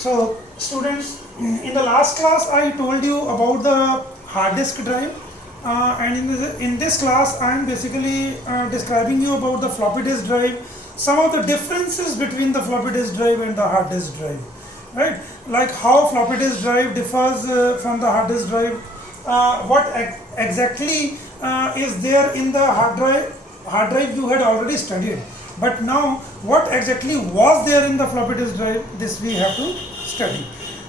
So students, in the last class I told you about the hard disk drive, and in this class I am basically describing you about the floppy disk drive, some of the differences between the floppy disk drive and the hard disk drive, right? Like how floppy disk drive differs from the hard disk drive, what exactly is there in the hard drive. Hard drive you had already studied, but now what exactly was there in the floppy disk drive, this we have to study.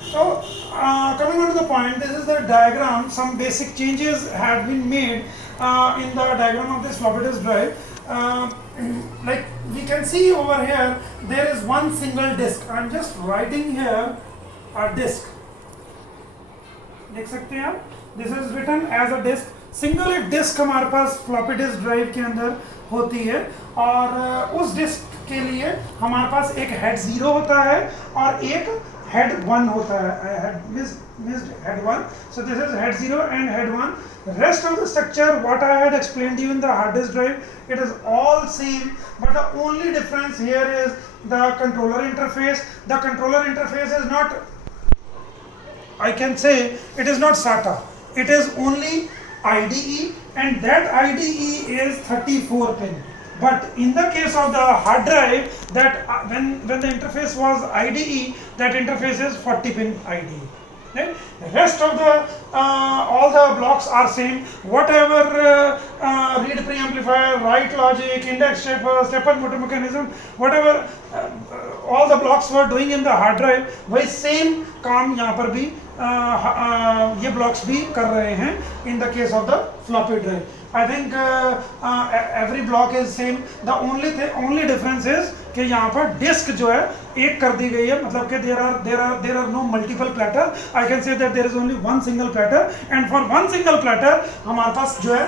So coming on to the point, this is the diagram. Some basic changes have been made in the diagram of this floppy disk drive. Like we can see over here, there is one single disk. I am just writing here a disk. देख सकते हैं आप, this is written as a disk. Single एक disk हमारे पास floppy disk drive के अंदर होती है, और उस डिस्क के लिए हमारे पास एक हेड 0 होता है और एक हेड 1 होता है. Head 1. So this is head 0 and head 1. The rest of the structure what I had explained to you in the hard disk drive, it is all same, but the only difference here is the controller interface. The controller interface is not, I can say it is not SATA, it is only IDE, and that IDE is 34 pin. But in the case of the hard drive, that when the interface was IDE, that interface is 40 pin IDE. Right? The rest of the all the blocks are same. Whatever read preamplifier, write logic, index stepper motor mechanism, whatever all the blocks were doing in the hard drive, वही same काम यहाँ पर भी ये blocks भी कर रहे हैं in the case of the floppy drive. I think every block is same. The only difference is कि यहाँ पर डिस्क जो है एक कर दी गई है, मतलब कि there are no multiple platter. I can say that there is only one single platter, and for one single platter हमारे पास जो है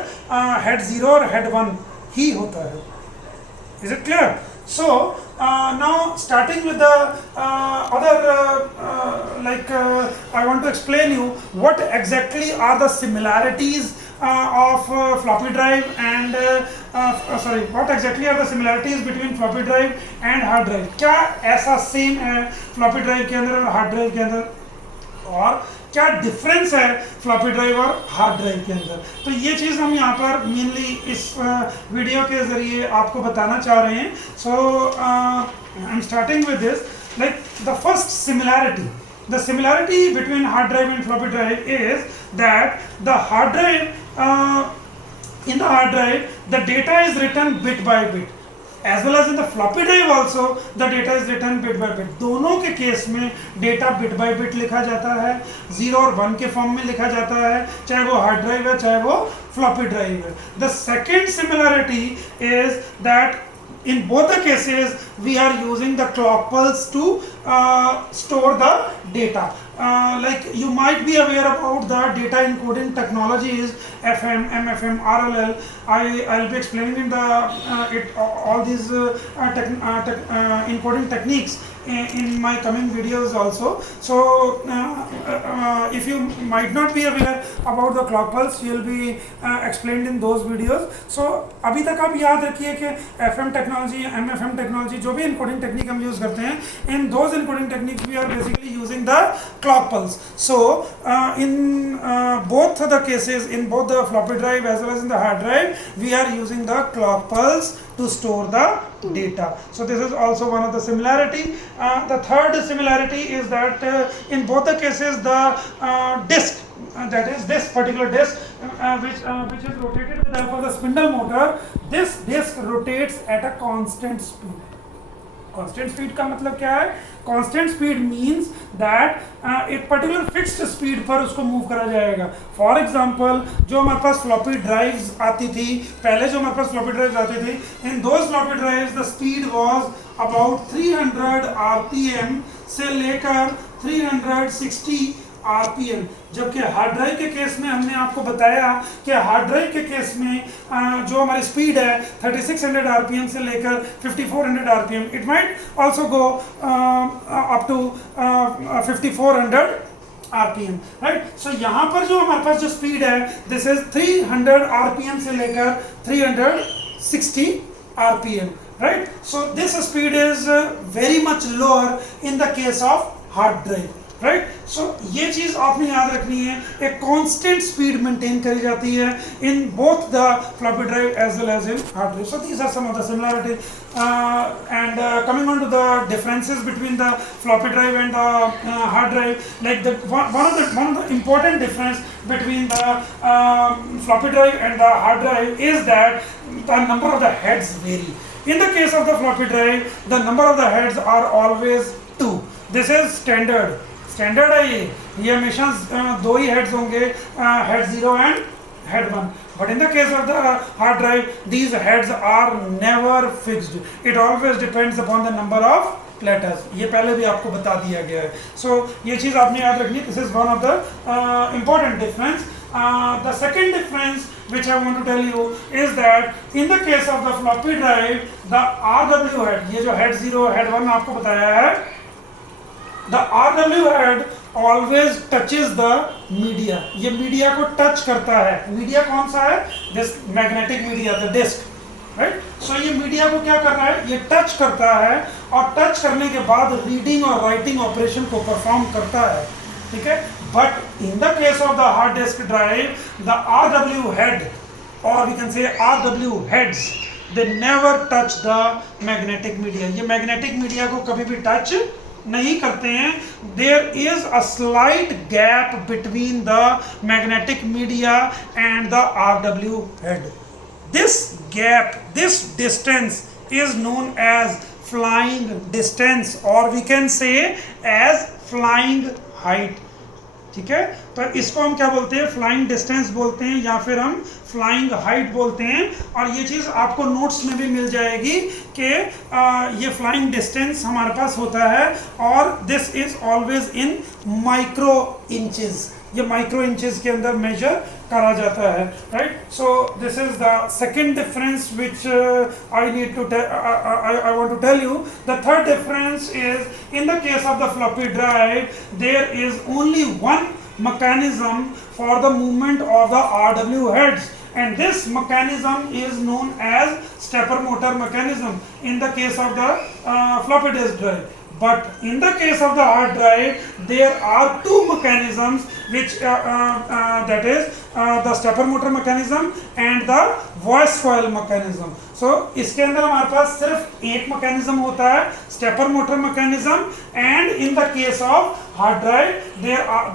head 0 और head 1 ही होता है. Is it clear? So now starting with the other I want to explain you what exactly are the similarities of floppy drive and what exactly are the similarities between floppy drive and hard drive. क्या ऐसा same है floppy drive के अंदर और hard drive के अंदर, और क्या डिफरेंस है फ्लॉपी ड्राइव और हार्ड ड्राइव के अंदर. तो ये चीज़ हम यहाँ पर मेनली इस वीडियो के ज़रिए आपको बताना चाह रहे हैं. So I am starting with this. Like the first similarity, the similarity between hard drive and floppy drive is that the hard drive in the hard drive the data is written bit by bit, as well as in the floppy drive also the data is written bit by bit. दोनों के case में data bit by bit लिखा जाता है, 0 और 1 के form में लिखा जाता है, चाहे वो हार्ड ड्राइव है चाहे वो फ्लॉपी ड्राइव है. The second similarity is that in both the cases we are using the clock pulse to store the data. Like you might be aware about the data encoding technologies, FM, MFM, RLL. I'll be explaining in the all these encoding techniques in my coming videos also. So if you might not be aware about the clock pulse, you'll be explained in those videos. So अभी तक आप याद रखिए कि FM technology, MFM technology, जो भी encoding technique हम use करते हैं, in those encoding techniques we are basically using the clock pulse. So in both the cases, in both the floppy drive as well as in the hard drive, we are using the clock pulse to store the data. So this is also one of the similarity. The third similarity is that in both the cases the disk, that is this particular disk which is rotated with the help of the spindle motor, this disk rotates at a constant speed. Constant speed का मतलब क्या है? Constant speed means that एक particular fixed speed पर उसको move करा जाएगा. For example जो हमारे पास फ्लॉपी ड्राइव्स आती थी पहले, जो हमारे पास फ्लॉपी ड्राइव्स आती थी, in those floppy drives the speed was about 300 RPM से लेकर 360 आरपीएम. जबकि हार्ड ड्राइव के केस में हमने आपको बताया कि हार्ड ड्राइव के केस में जो हमारी स्पीड है 3600 आरपीएम से लेकर 5400 RPM. It might also go up to 5400 RPM, right. So यहाँ पर जो हमारे पास जो स्पीड है, दिस इज 300 आरपीएम से लेकर 360 RPM, right? So this speed is very much lower in the case of hard drive, right. So ये चीज़ आपने याद रखनी है, एक कांस्टेंट स्पीड मेंटेन करी जाती है in both the floppy drive as well as in hard drive. So these are some of the similarities. And coming on to the differences between the floppy drive and the hard drive, like one of the important difference between the floppy drive and the hard drive is that the number of the heads vary. In the case of the floppy drive, the number of the heads are always 2. This is standard. Standard है ये हमेशा दो ही heads होंगे, head 0 and head 1. But in the case of the hard drive these heads are never fixed, it always depends upon the number of platters. ये पहले भी आपको बता दिया गया है. सो ये चीज़ आपने याद रखनी है. This is one of the important difference. The second difference which I want to tell you is that in the case of the floppy drive, the RW head, ये जो head 0, head 1 आपको बताया है, the RW head always touches the media. ये media को touch करता है. Media कौन सा है? This magnetic media, the disk, right. So ये मीडिया को क्या कर रहा है? ये टच करता है और टच करने के बाद रीडिंग और राइटिंग ऑपरेशन को परफॉर्म करता है, ठीक है. But in the case of the hard disk drive, the RW head or we can say RW heads, they never touch the magnetic media. ये मैग्नेटिक मीडिया को कभी भी टच नहीं करते हैं. There is a slight gap between the magnetic media and the RW head. This gap, this distance is known as flying distance और we can say as flying height, ठीक है. तो इसको हम क्या बोलते हैं? फ्लाइंग डिस्टेंस बोलते हैं या फिर हम फ्लाइंग हाइट बोलते हैं. और ये चीज़ आपको नोट्स में भी मिल जाएगी कि ये फ्लाइंग डिस्टेंस हमारे पास होता है और this is always in micro inches. ये माइक्रो इंचेस के अंदर मेजर करा जाता है, right. So this is the second difference which I need to I want to tell you. The third difference is in the case of the floppy drive there is only one mechanism for the movement of the RW heads, and this mechanism is known as stepper motor mechanism in the case of the floppy disk drive. But in the case of the hard drive, there are two mechanisms which that is the stepper motor mechanism and the voice coil mechanism. So इसके अंदर हमारे पास सिर्फ एक mechanism होता है, stepper motor mechanism. And in the case of hard drive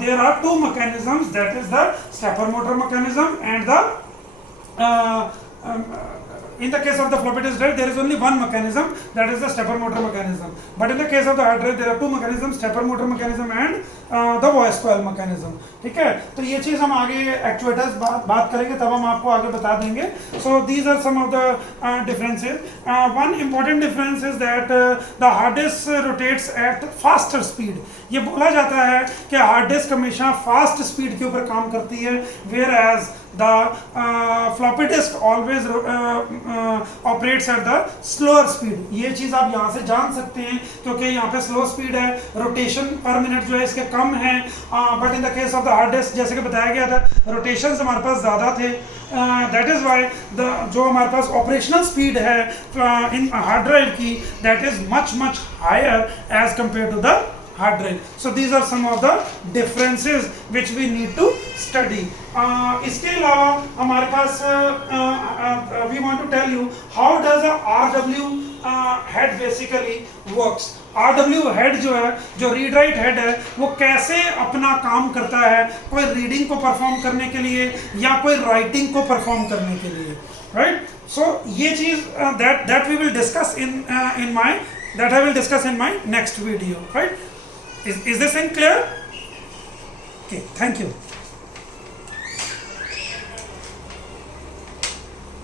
there are two mechanisms, that is the stepper motor mechanism and the in the case of the floppy disk drive there is only one mechanism, that is the stepper motor mechanism. But in the case of the hard drive there are two mechanisms, stepper motor mechanism and the voice coil mechanism, ठीक है. तो ये चीज़ हम आगे actuators बात करेंगे तब हम आपको आगे बता देंगे. So these are some of the differences. One important difference is that the hard disk rotates at faster speed. ये बोला जाता है कि हार्ड डिस्क हमेशा फास्ट स्पीड के ऊपर काम करती है, whereas the floppy disk always operates at the slower speed. ये चीज़ आप यहाँ से जान सकते हैं क्योंकि यहाँ पे स्लो स्पीड है, रोटेशन पर मिनट जो है इसके कम है. But in the case of the hard disc जैसे कि बताया गया था, रोटेशन हमारे पास ज़्यादा थे. दैट इज़ वाई द जो हमारे पास ऑपरेशनल स्पीड है इन हार्ड ड्राइव की, that is much much higher as compare to the hard drive. So these are some of the differences which we need to study. इसके अलावा हमारे पास we want to tell you how does a RW head basically works. RW head जो है, जो read write head है, वो कैसे अपना काम करता है, कोई रीडिंग को परफॉर्म करने के लिए या कोई राइटिंग को परफॉर्म करने के लिए, राइट. सो ये चीज़ that we will discuss that I will discuss in my next video, right. Is this in clear? Okay, thank you.